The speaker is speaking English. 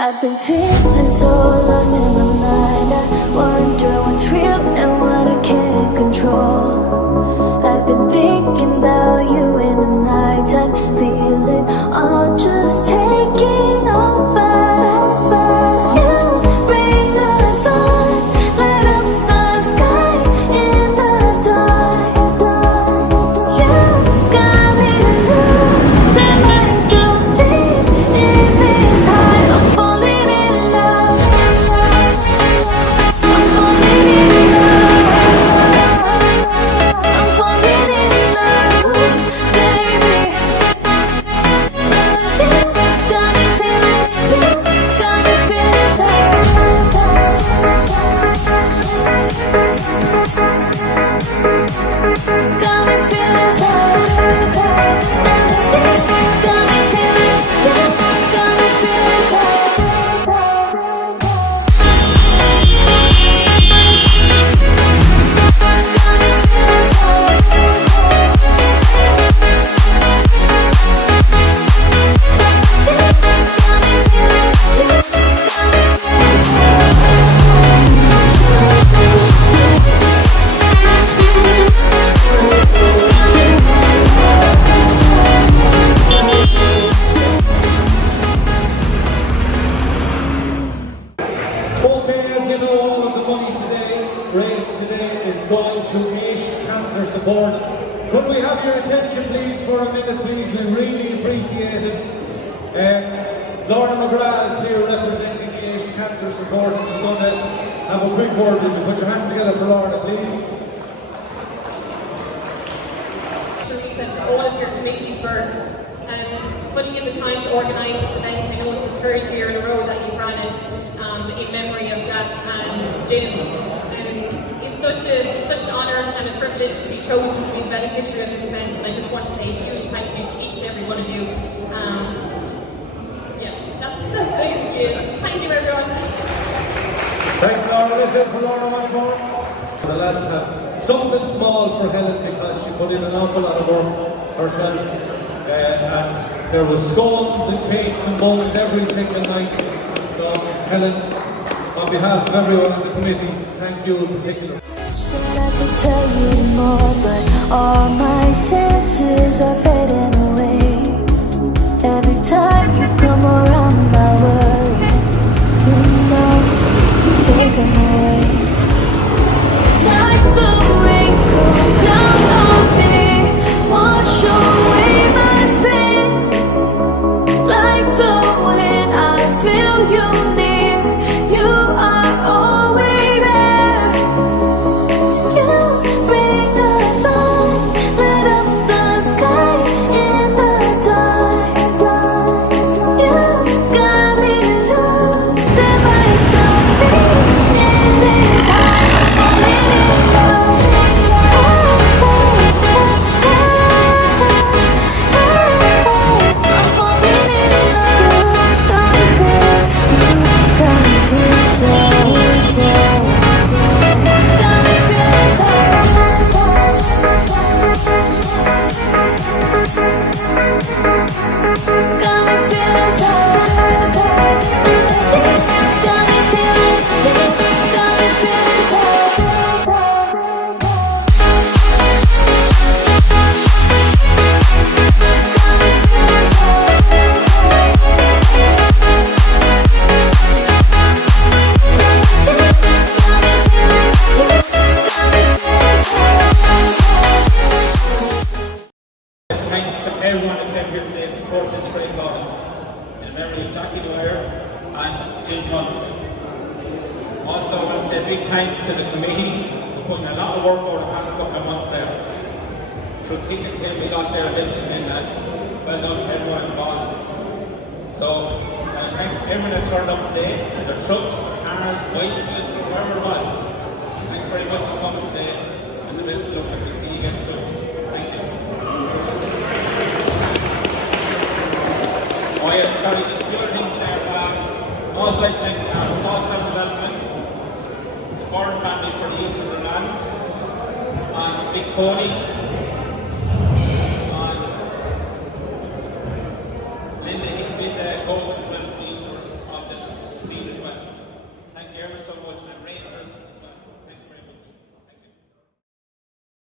I've been feeling so lost in my mind. I wonder what's real and what I can't control. I've been thinking about you in the nighttime, feeling all just taking over. You bring the sun, light up the sky in the dark. You got me losing myself deep in this high. I'm falling in love. I'm falling in love. I'm falling in love, baby. You got me feeling sad. Got me feeling sad. Got me feeling sad. Okay, as you know, all of the money raised today is going to Eist Cancer support. Could we have your attention please for a minute please? We really appreciate it. Laura McGrath is here representing the Eist Cancer support and she's going to have a quick word with you. Put your hands together for Laura please. Teresa, to all of your committee for putting in the time to organise this event. I know it's the third year in a row that you've run it in memory of Jack and Jim. It's such an honour and a privilege to be chosen to be the beneficiary of this event, and I just want to say a huge thank you to each and every one of you. Yeah, that's basically it. Thank you everyone. Thanks Laura, let's hear for Laura once more. The lads have something small for Helen because she put in an awful lot of work herself. And there was scones and cakes and bowls every single night. So Helen, on behalf of everyone on the committee, thank you in particular. Said I could tell you more, but all my senses are fading away. Every time you come around my worries, you know you take them away. Like the rain comes down on me, wash away my sins. Like the wind, I feel you near. You are always there. You bring the sun, light up the sky in the dark. You got me losing myself deep in this high. I'm falling in love. I'm falling in love. Got me feeling so good. Got me feeling sad. Got me feeling sad. Got me feeling sad. Thanks to everyone who came here today and supported this great cause in memory of Jackie Dwyer and Jim Munson. Also, I want to say a big thanks to the committee for putting a lot of work over the past couple of months there. Through thick and thin, we got there eventually, and that's well done to everyone involved. So, thanks to everyone that turned up today, their trucks, cars, bicycles, whoever it was. Thanks very much for coming today, and the best of luck, and we'll see you again soon. Thank you. Oh yeah, sorry, just a few other things there. Also, I thank Boston Development, the Gordon family for the use of the land, and Big Pony,